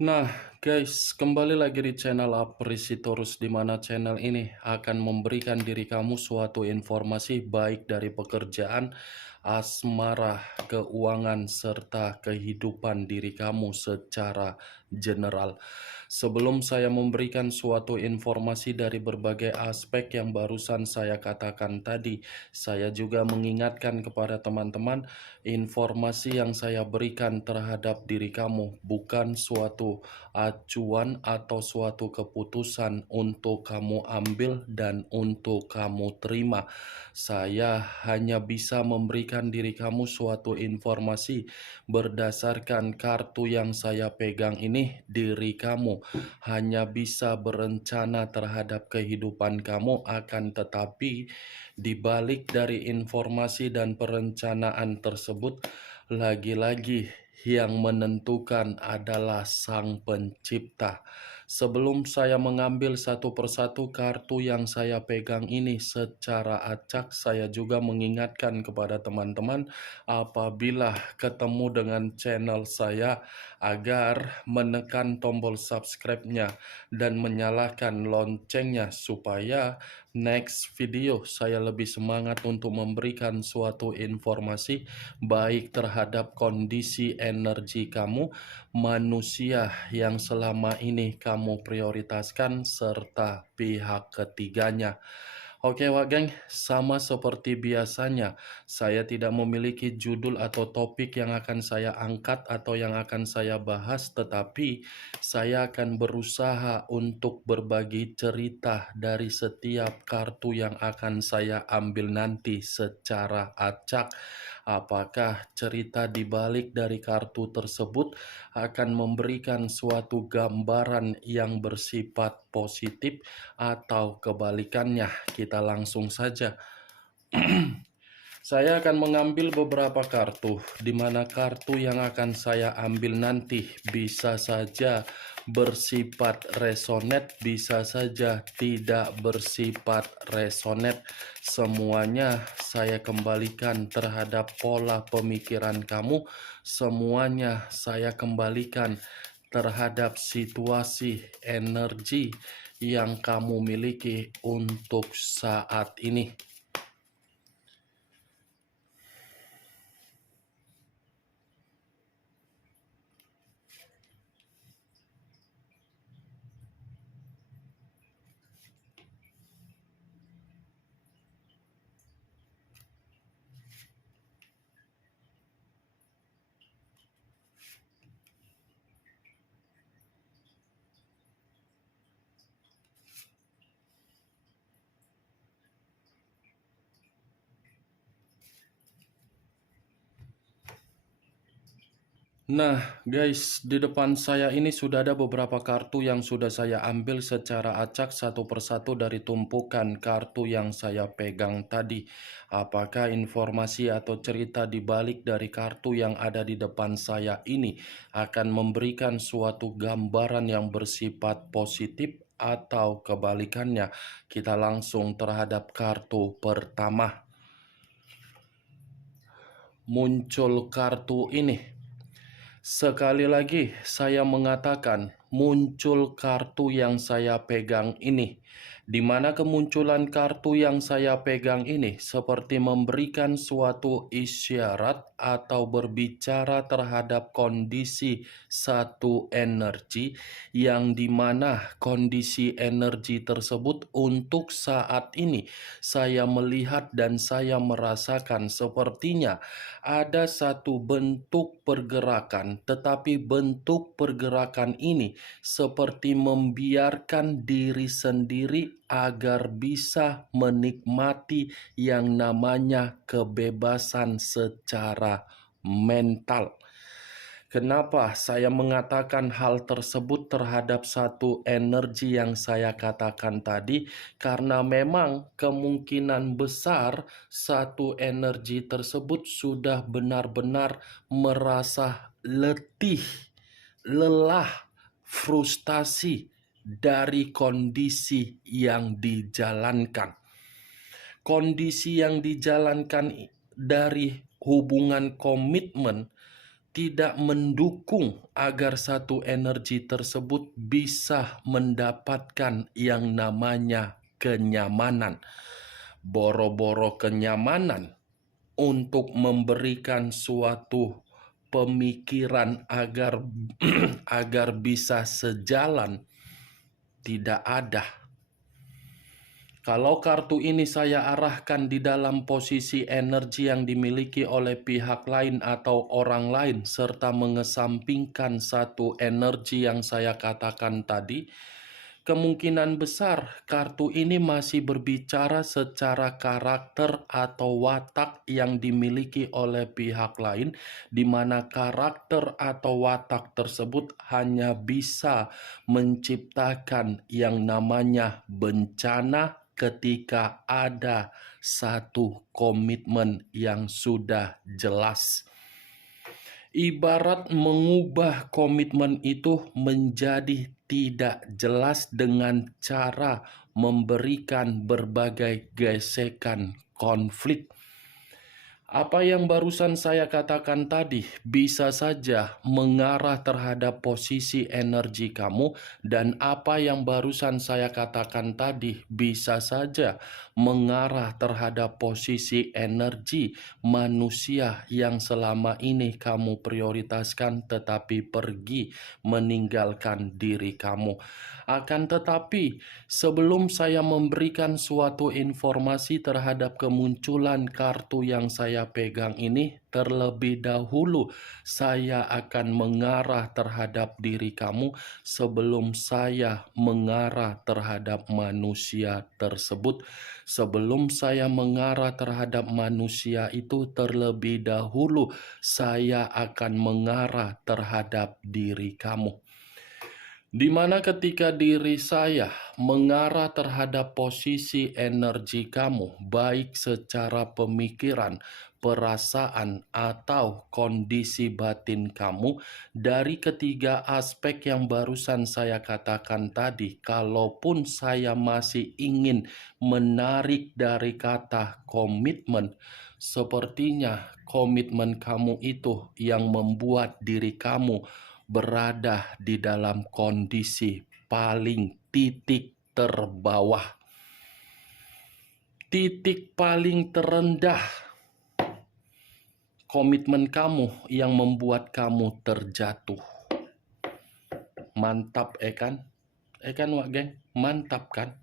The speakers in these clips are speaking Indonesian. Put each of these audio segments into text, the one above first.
Nah, guys, kembali lagi di channel Aprisitorus, di mana channel ini akan memberikan diri kamu suatu informasi baik dari pekerjaan, asmara, keuangan, serta kehidupan diri kamu secara general. Sebelum saya memberikan suatu informasi dari berbagai aspek yang barusan saya katakan tadi, saya juga mengingatkan kepada teman-teman, informasi yang saya berikan terhadap diri kamu bukan suatu acuan atau suatu keputusan untuk kamu ambil dan untuk kamu terima. Saya hanya bisa memberikan diri kamu suatu informasi berdasarkan kartu yang saya pegang ini. Diri kamu hanya bisa berencana terhadap kehidupan kamu, akan tetapi di balik dari informasi dan perencanaan tersebut, lagi-lagi yang menentukan adalah Sang Pencipta. Sebelum saya mengambil satu persatu kartu yang saya pegang ini secara acak, saya juga mengingatkan kepada teman-teman apabila ketemu dengan channel saya agar menekan tombol subscribe-nya dan menyalakan loncengnya supaya next video saya lebih semangat untuk memberikan suatu informasi baik terhadap kondisi energi kamu, manusia yang selama ini kamu prioritaskan, serta pihak ketiganya. Oke Wak Geng, sama seperti biasanya, saya tidak memiliki judul atau topik yang akan saya angkat atau yang akan saya bahas, tetapi saya akan berusaha untuk berbagi cerita dari setiap kartu yang akan saya ambil nanti secara acak. Apakah cerita di balik dari kartu tersebut akan memberikan suatu gambaran yang bersifat positif atau kebalikannya? Kita langsung saja. Saya akan mengambil beberapa kartu, di mana kartu yang akan saya ambil nanti bisa saja bersifat resonate, bisa saja tidak bersifat resonate. Semuanya saya kembalikan terhadap pola pemikiran kamu, semuanya saya kembalikan terhadap situasi energi yang kamu miliki untuk saat ini. Nah, guys, di depan saya ini sudah ada beberapa kartu yang sudah saya ambil secara acak satu persatu dari tumpukan kartu yang saya pegang tadi. Apakah informasi atau cerita di balik dari kartu yang ada di depan saya ini akan memberikan suatu gambaran yang bersifat positif atau kebalikannya? Kita langsung terhadap kartu pertama. Muncul kartu ini. Sekali lagi saya mengatakan muncul kartu yang saya pegang ini, di mana kemunculan kartu yang saya pegang ini seperti memberikan suatu isyarat atau berbicara terhadap kondisi satu energi, yang dimana kondisi energi tersebut untuk saat ini saya melihat dan saya merasakan sepertinya ada satu bentuk pergerakan, tetapi bentuk pergerakan ini seperti membiarkan diri sendiri agar bisa menikmati yang namanya kebebasan secara mental. Kenapa saya mengatakan hal tersebut terhadap satu energi yang saya katakan tadi? Karena memang kemungkinan besar satu energi tersebut sudah benar-benar merasa letih, lelah, frustasi dari kondisi yang dijalankan. Kondisi yang dijalankan dari hubungan komitmen tidak mendukung agar satu energi tersebut bisa mendapatkan yang namanya kenyamanan. Boro-boro kenyamanan untuk memberikan suatu pemikiran agar agar bisa sejalan tidak ada. Kalau kartu ini saya arahkan di dalam posisi energi yang dimiliki oleh pihak lain atau orang lain, serta mengesampingkan satu energi yang saya katakan tadi, kemungkinan besar kartu ini masih berbicara secara karakter atau watak yang dimiliki oleh pihak lain, di mana karakter atau watak tersebut hanya bisa menciptakan yang namanya bencana ketika ada satu komitmen yang sudah jelas. Ibarat mengubah komitmen itu menjadi tidak jelas dengan cara memberikan berbagai gesekan konflik. Apa yang barusan saya katakan tadi bisa saja mengarah terhadap posisi energi kamu, dan apa yang barusan saya katakan tadi bisa saja mengarah terhadap posisi energi manusia yang selama ini kamu prioritaskan tetapi pergi meninggalkan diri kamu. Akan tetapi, sebelum saya memberikan suatu informasi terhadap kemunculan kartu yang saya pegang ini, terlebih dahulu saya akan mengarah terhadap diri kamu sebelum saya mengarah terhadap manusia tersebut. Sebelum saya mengarah terhadap manusia itu, terlebih dahulu saya akan mengarah terhadap diri kamu. Di mana ketika diri saya mengarah terhadap posisi energi kamu, baik secara pemikiran, perasaan, atau kondisi batin kamu, dari ketiga aspek yang barusan saya katakan tadi, kalaupun saya masih ingin menarik dari kata komitmen, sepertinya komitmen kamu itu yang membuat diri kamu berada di dalam kondisi paling titik terbawah, titik paling terendah. Komitmen kamu yang membuat kamu terjatuh. Mantap kan? Wak geng? Mantap kan?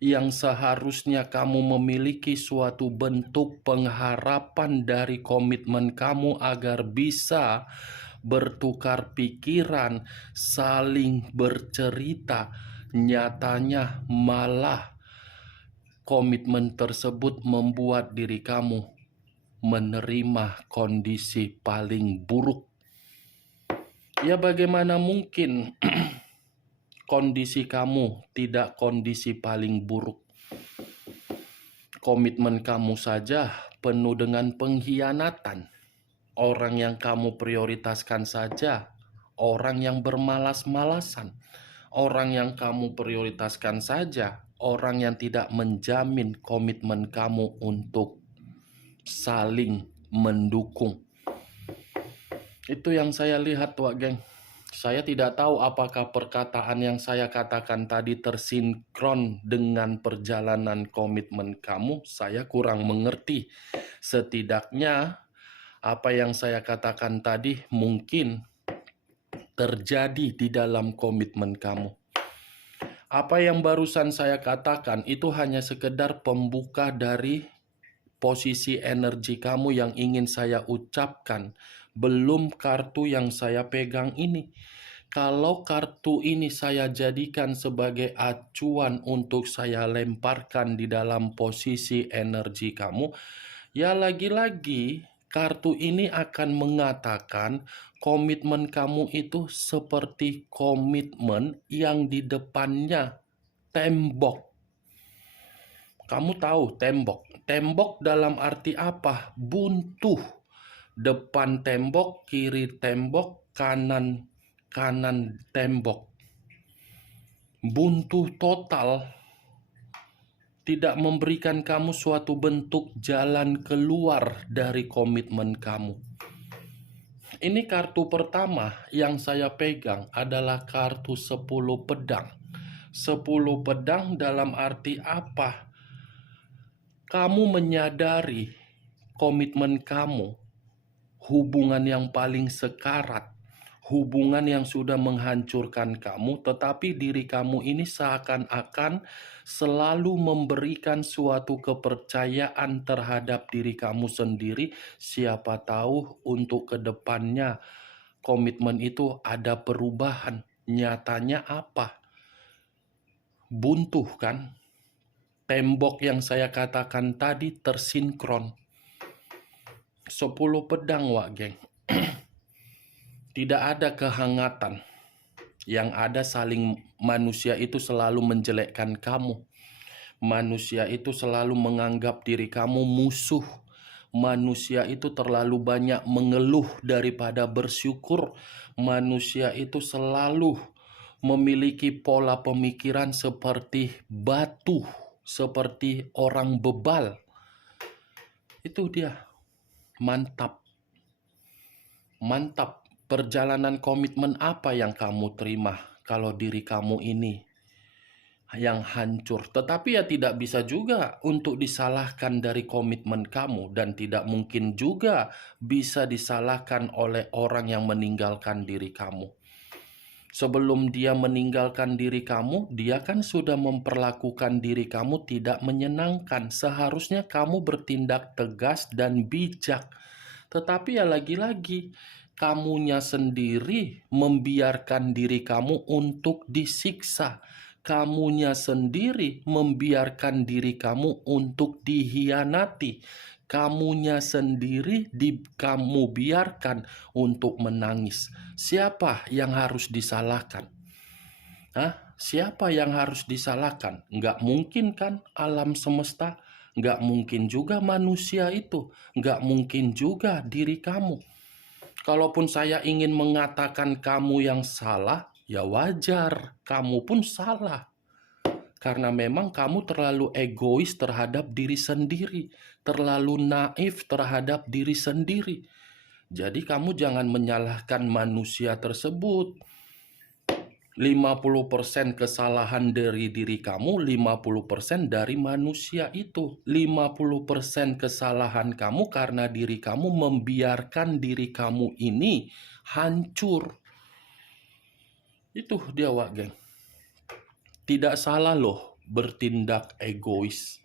Yang seharusnya kamu memiliki suatu bentuk pengharapan dari komitmen kamu agar bisa bertukar pikiran, saling bercerita. Nyatanya malah komitmen tersebut membuat diri kamu menerima kondisi paling buruk. Ya, bagaimana mungkin kondisi kamu tidak kondisi paling buruk? Komitmen kamu saja penuh dengan pengkhianatan. Orang yang kamu prioritaskan saja orang yang bermalas-malasan. Orang yang kamu prioritaskan saja orang yang tidak menjamin komitmen kamu untuk saling mendukung. Itu yang saya lihat, Wak geng. Saya tidak tahu apakah perkataan yang saya katakan tadi tersinkron dengan perjalanan komitmen kamu. Saya kurang mengerti. Setidaknya apa yang saya katakan tadi mungkin terjadi di dalam komitmen kamu. Apa yang barusan saya katakan itu hanya sekedar pembuka dari posisi energi kamu yang ingin saya ucapkan. Belum kartu yang saya pegang ini. Kalau kartu ini saya jadikan sebagai acuan untuk saya lemparkan di dalam posisi energi kamu, ya lagi-lagi kartu ini akan mengatakan komitmen kamu itu seperti komitmen yang di depannya tembok. Kamu tahu tembok. Tembok dalam arti apa? Buntu. Depan tembok, kiri tembok, kanan tembok. Buntu total. Tidak memberikan kamu suatu bentuk jalan keluar dari komitmen kamu. Ini kartu pertama yang saya pegang adalah kartu 10 pedang. 10 pedang dalam arti apa? Kamu menyadari komitmen kamu, hubungan yang paling sekarat, hubungan yang sudah menghancurkan kamu, tetapi diri kamu ini seakan-akan selalu memberikan suatu kepercayaan terhadap diri kamu sendiri. Siapa tahu untuk kedepannya komitmen itu ada perubahan. Nyatanya apa? Buntu kan? Tembok yang saya katakan tadi tersinkron. 10 pedang, Wak geng. Tidak ada kehangatan. Yang ada saling manusia itu selalu menjelekkan kamu. Manusia itu selalu menganggap diri kamu musuh. Manusia itu terlalu banyak mengeluh daripada bersyukur. Manusia itu selalu memiliki pola pemikiran seperti batu, seperti orang bebal. Itu dia. Mantap. Mantap. Perjalanan komitmen apa yang kamu terima kalau diri kamu ini yang hancur? Tetapi ya tidak bisa juga untuk disalahkan dari komitmen kamu, dan tidak mungkin juga bisa disalahkan oleh orang yang meninggalkan diri kamu. Sebelum dia meninggalkan diri kamu, dia kan sudah memperlakukan diri kamu tidak menyenangkan. Seharusnya kamu bertindak tegas dan bijak. Tetapi ya lagi-lagi, kamunya sendiri membiarkan diri kamu untuk disiksa. Kamunya sendiri membiarkan diri kamu untuk dihianati. Kamunya sendiri kamu biarkan untuk menangis. Siapa yang harus disalahkan? Siapa yang harus disalahkan? Nggak mungkin kan alam semesta? Nggak mungkin juga manusia itu. Nggak mungkin juga diri kamu. Kalaupun saya ingin mengatakan kamu yang salah, ya wajar. Kamu pun salah. Karena memang kamu terlalu egois terhadap diri sendiri, terlalu naif terhadap diri sendiri. Jadi kamu jangan menyalahkan manusia tersebut. 50% kesalahan dari diri kamu, 50% dari manusia itu. 50% kesalahan kamu karena diri kamu membiarkan diri kamu ini hancur. Itu dia, Wak geng. Tidak salah loh bertindak egois.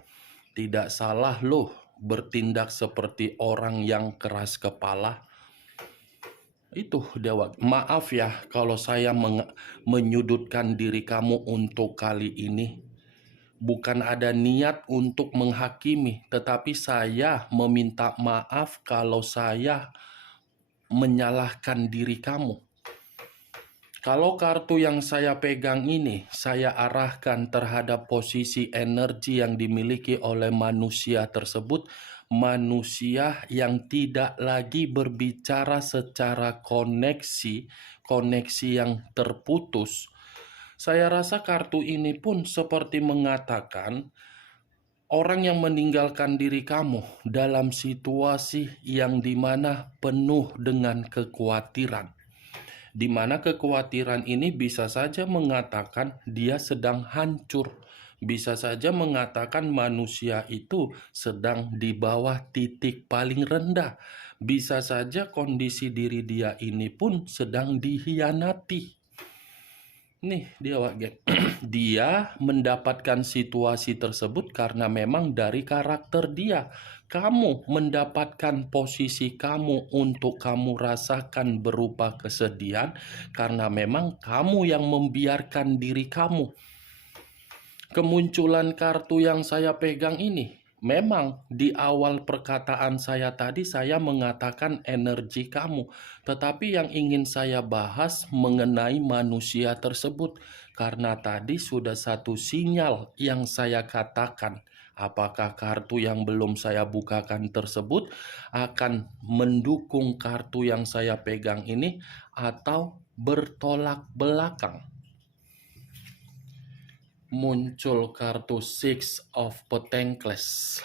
Tidak salah loh bertindak seperti orang yang keras kepala. Itu dia, Wak. Maaf ya kalau saya menyudutkan diri kamu untuk kali ini. Bukan ada niat untuk menghakimi, tetapi saya meminta maaf kalau saya menyalahkan diri kamu. Kalau kartu yang saya pegang ini, saya arahkan terhadap posisi energi yang dimiliki oleh manusia tersebut. Manusia yang tidak lagi berbicara secara koneksi yang terputus. Saya rasa kartu ini pun seperti mengatakan, orang yang meninggalkan diri kamu dalam situasi yang dimana penuh dengan kekhawatiran. Di mana kekhawatiran ini bisa saja mengatakan dia sedang hancur. Bisa saja mengatakan manusia itu sedang di bawah titik paling rendah. Bisa saja kondisi diri dia ini pun sedang dihianati. Nih dia, Wak geng. Dia mendapatkan situasi tersebut karena memang dari karakter dia. Kamu mendapatkan posisi kamu untuk kamu rasakan berupa kesedihan karena memang kamu yang membiarkan diri kamu. Kemunculan kartu yang saya pegang ini, memang di awal perkataan saya tadi saya mengatakan energi kamu, tetapi yang ingin saya bahas mengenai manusia tersebut, karena tadi sudah satu sinyal yang saya katakan. Apakah kartu yang belum saya bukakan tersebut akan mendukung kartu yang saya pegang ini atau bertolak belakang? Muncul kartu Six of Pentacles.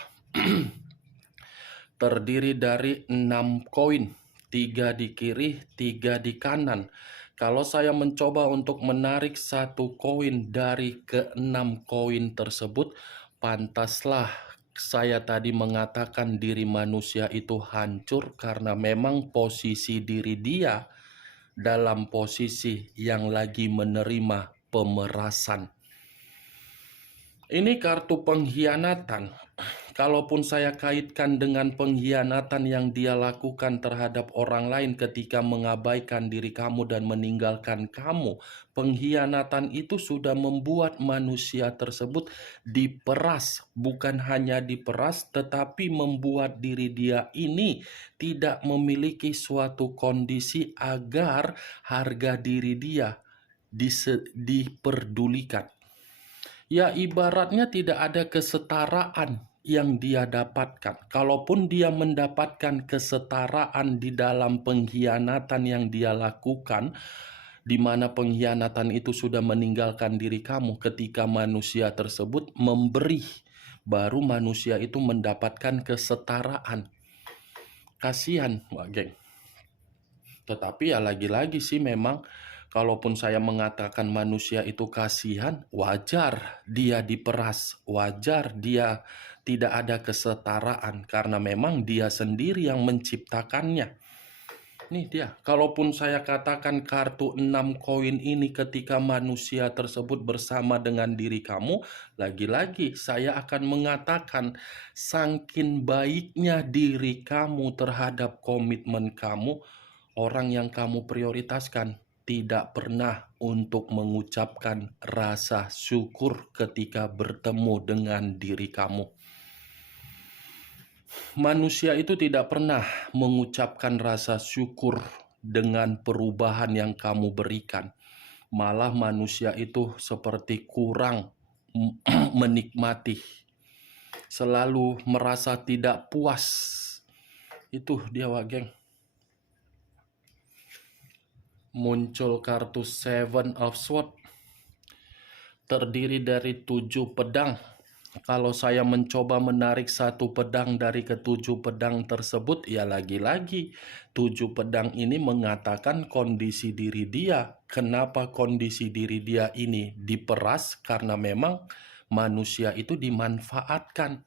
Terdiri dari 6 koin. 3 di kiri, 3 di kanan. Kalau saya mencoba untuk menarik satu koin dari ke-6 koin tersebut, pantaslah saya tadi mengatakan diri manusia itu hancur karena memang posisi diri dia dalam posisi yang lagi menerima pemerasan. Ini kartu pengkhianatan. Kalaupun saya kaitkan dengan pengkhianatan yang dia lakukan terhadap orang lain ketika mengabaikan diri kamu dan meninggalkan kamu, pengkhianatan itu sudah membuat manusia tersebut diperas. Bukan hanya diperas, tetapi membuat diri dia ini tidak memiliki suatu kondisi agar harga diri dia diperdulikan. Ya, ibaratnya tidak ada kesetaraan yang dia dapatkan. Kalaupun dia mendapatkan kesetaraan di dalam pengkhianatan yang dia lakukan, di mana pengkhianatan itu sudah meninggalkan diri kamu ketika manusia tersebut memberi, baru manusia itu mendapatkan kesetaraan. Kasihan, Wak Geng. Tetapi ya lagi-lagi sih memang kalaupun saya mengatakan manusia itu kasihan, wajar dia diperas, wajar dia tidak ada kesetaraan karena memang dia sendiri yang menciptakannya. Nih dia, kalaupun saya katakan kartu 6 koin ini ketika manusia tersebut bersama dengan diri kamu, lagi-lagi saya akan mengatakan saking baiknya diri kamu terhadap komitmen kamu, orang yang kamu prioritaskan tidak pernah untuk mengucapkan rasa syukur ketika bertemu dengan diri kamu. Manusia itu tidak pernah mengucapkan rasa syukur dengan perubahan yang kamu berikan. Malah manusia itu seperti kurang menikmati, selalu merasa tidak puas. Itu dia, Wak Geng. Muncul kartu Seven of Swords, terdiri dari 7 pedang. Kalau saya mencoba menarik satu pedang dari ketujuh pedang tersebut, ya lagi-lagi 7 pedang ini mengatakan kondisi diri dia. Kenapa kondisi diri dia ini diperas? Karena memang manusia itu dimanfaatkan.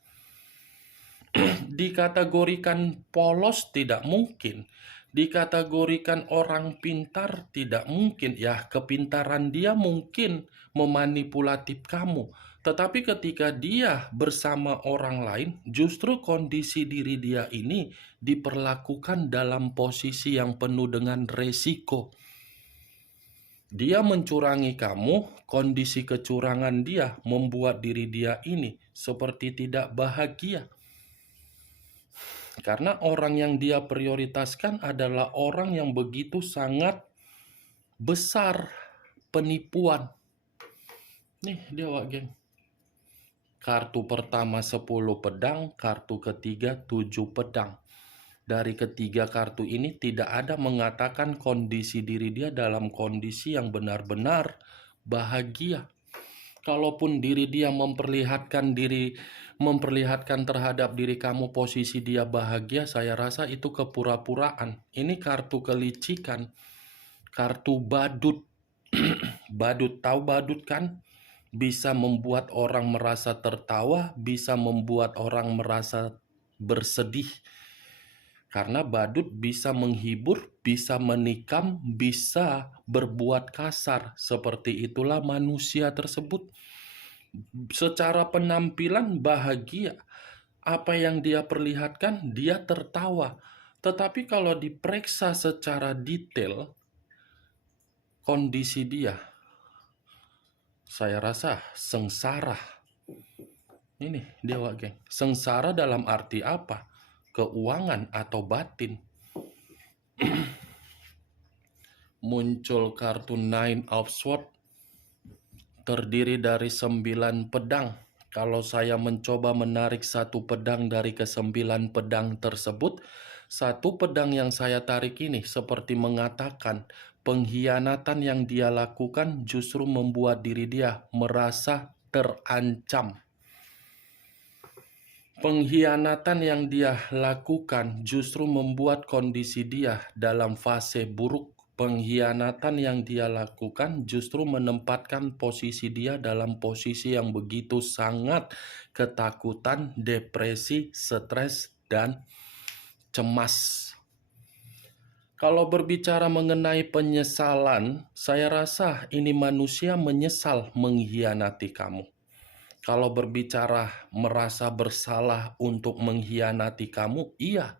Dikategorikan polos tidak mungkin. Dikategorikan orang pintar tidak mungkin. Ya, kepintaran dia mungkin memanipulatif kamu. Tetapi ketika dia bersama orang lain, justru kondisi diri dia ini diperlakukan dalam posisi yang penuh dengan resiko. Dia mencurangi kamu, kondisi kecurangan dia membuat diri dia ini seperti tidak bahagia. Karena orang yang dia prioritaskan adalah orang yang begitu sangat besar penipuan. Nih dia, Wak Geng. Kartu pertama 10 pedang, kartu ketiga 7 pedang. Dari ketiga kartu ini tidak ada mengatakan kondisi diri dia dalam kondisi yang benar-benar bahagia. Kalaupun diri dia memperlihatkan terhadap diri kamu posisi dia bahagia, saya rasa itu kepura-puraan. Ini kartu kelicikan, kartu badut. Badut, tahu badut kan? Bisa membuat orang merasa tertawa, bisa membuat orang merasa bersedih. Karena badut bisa menghibur, bisa menikam, bisa berbuat kasar. Seperti itulah manusia tersebut. Secara penampilan bahagia. Apa yang dia perlihatkan, dia tertawa. Tetapi kalau diperiksa secara detail, kondisi dia, saya rasa sengsara. Ini dia, Wak Geng. Sengsara dalam arti apa? Keuangan atau batin. Muncul kartu Nine of Swords, terdiri dari 9 pedang. Kalau saya mencoba menarik satu pedang dari ke-9 pedang tersebut, satu pedang yang saya tarik ini seperti mengatakan pengkhianatan yang dia lakukan justru membuat diri dia merasa terancam. Pengkhianatan yang dia lakukan justru membuat kondisi dia dalam fase buruk. Pengkhianatan yang dia lakukan justru menempatkan posisi dia dalam posisi yang begitu sangat ketakutan, depresi, stres, dan cemas. Kalau berbicara mengenai penyesalan, saya rasa ini manusia menyesal mengkhianati kamu. Kalau berbicara merasa bersalah untuk mengkhianati kamu, iya,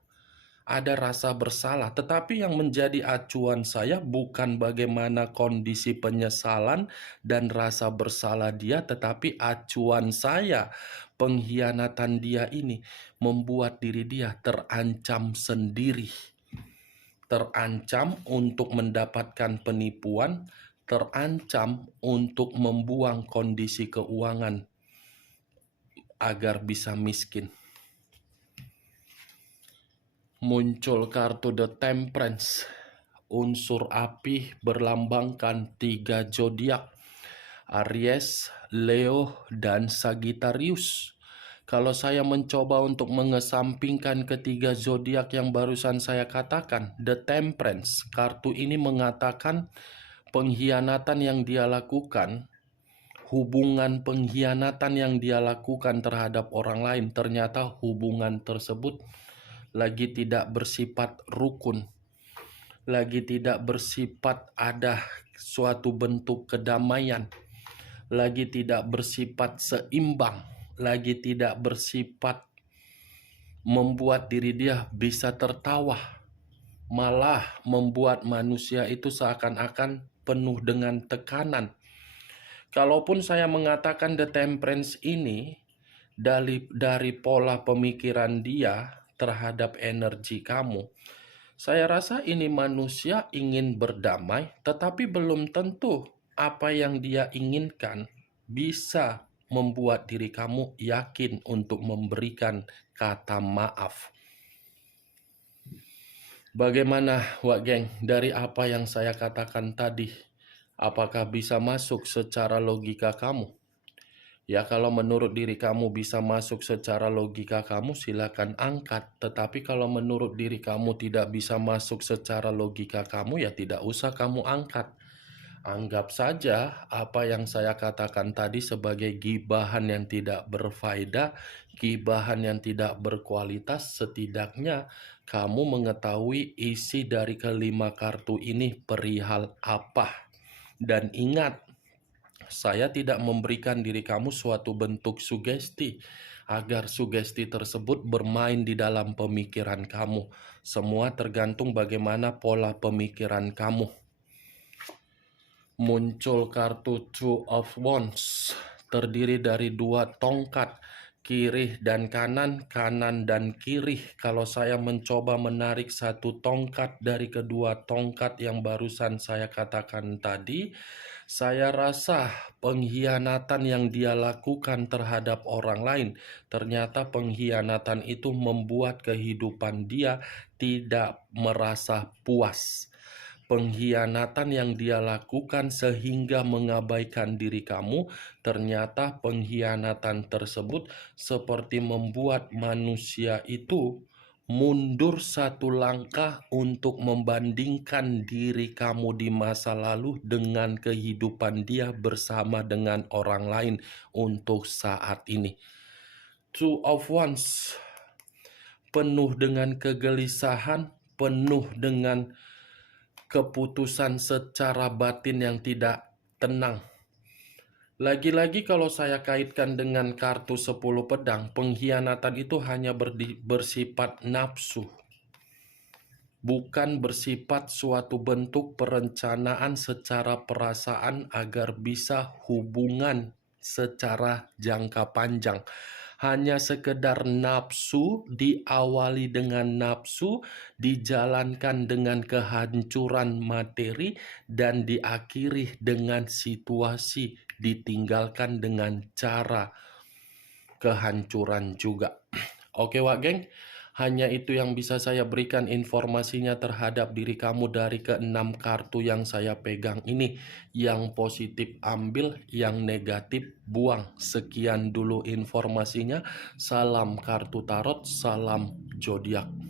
ada rasa bersalah. Tetapi yang menjadi acuan saya bukan bagaimana kondisi penyesalan dan rasa bersalah dia, tetapi acuan saya, pengkhianatan dia ini membuat diri dia terancam sendiri. Terancam untuk mendapatkan penipuan, terancam untuk membuang kondisi keuangan agar bisa miskin. Muncul kartu The Temperance. Unsur api berlambangkan 3 zodiak, Aries, Leo, dan Sagittarius. Kalau saya mencoba untuk mengesampingkan ketiga zodiak yang barusan saya katakan, The Temperance, kartu ini mengatakan pengkhianatan yang dia lakukan, hubungan pengkhianatan yang dia lakukan terhadap orang lain, ternyata hubungan tersebut lagi tidak bersifat rukun, lagi tidak bersifat ada suatu bentuk kedamaian, lagi tidak bersifat seimbang, lagi tidak bersifat membuat diri dia bisa tertawa, malah membuat manusia itu seakan-akan penuh dengan tekanan. Kalaupun saya mengatakan The Temperance ini dari pola pemikiran dia terhadap energi kamu, saya rasa ini manusia ingin berdamai, tetapi belum tentu apa yang dia inginkan bisa membuat diri kamu yakin untuk memberikan kata maaf. Bagaimana, Wak Geng, dari apa yang saya katakan tadi? Apakah bisa masuk secara logika kamu? Ya, kalau menurut diri kamu bisa masuk secara logika kamu, silakan angkat. Tetapi kalau menurut diri kamu tidak bisa masuk secara logika kamu, ya tidak usah kamu angkat. Anggap saja apa yang saya katakan tadi sebagai gibahan yang tidak berfaedah, gibahan yang tidak berkualitas. Setidaknya kamu mengetahui isi dari kelima kartu ini perihal apa. Dan ingat, saya tidak memberikan diri kamu suatu bentuk sugesti agar sugesti tersebut bermain di dalam pemikiran kamu. Semua tergantung bagaimana pola pemikiran kamu. Muncul kartu Two of Wands, terdiri dari 2 tongkat, kiri dan kanan, kanan dan kiri. Kalau saya mencoba menarik satu tongkat dari kedua tongkat yang barusan saya katakan tadi, saya rasa pengkhianatan yang dia lakukan terhadap orang lain, ternyata pengkhianatan itu membuat kehidupan dia tidak merasa puas. Pengkhianatan yang dia lakukan sehingga mengabaikan diri kamu, ternyata pengkhianatan tersebut seperti membuat manusia itu mundur satu langkah untuk membandingkan diri kamu di masa lalu dengan kehidupan dia bersama dengan orang lain untuk saat ini. Two of Wands penuh dengan kegelisahan, penuh dengan keputusan secara batin yang tidak tenang. Lagi-lagi kalau saya kaitkan dengan kartu 10 pedang, pengkhianatan itu hanya bersifat nafsu. Bukan bersifat suatu bentuk perencanaan secara perasaan agar bisa hubungan secara jangka panjang. Hanya sekedar nafsu, diawali dengan nafsu, dijalankan dengan kehancuran materi, dan diakhiri dengan situasi, ditinggalkan dengan cara kehancuran juga. Oke, Wak Geng, Hanya itu yang bisa saya berikan informasinya terhadap diri kamu dari keenam kartu yang saya pegang ini. Yang positif ambil, yang negatif buang. Sekian dulu informasinya. Salam kartu tarot, salam zodiak.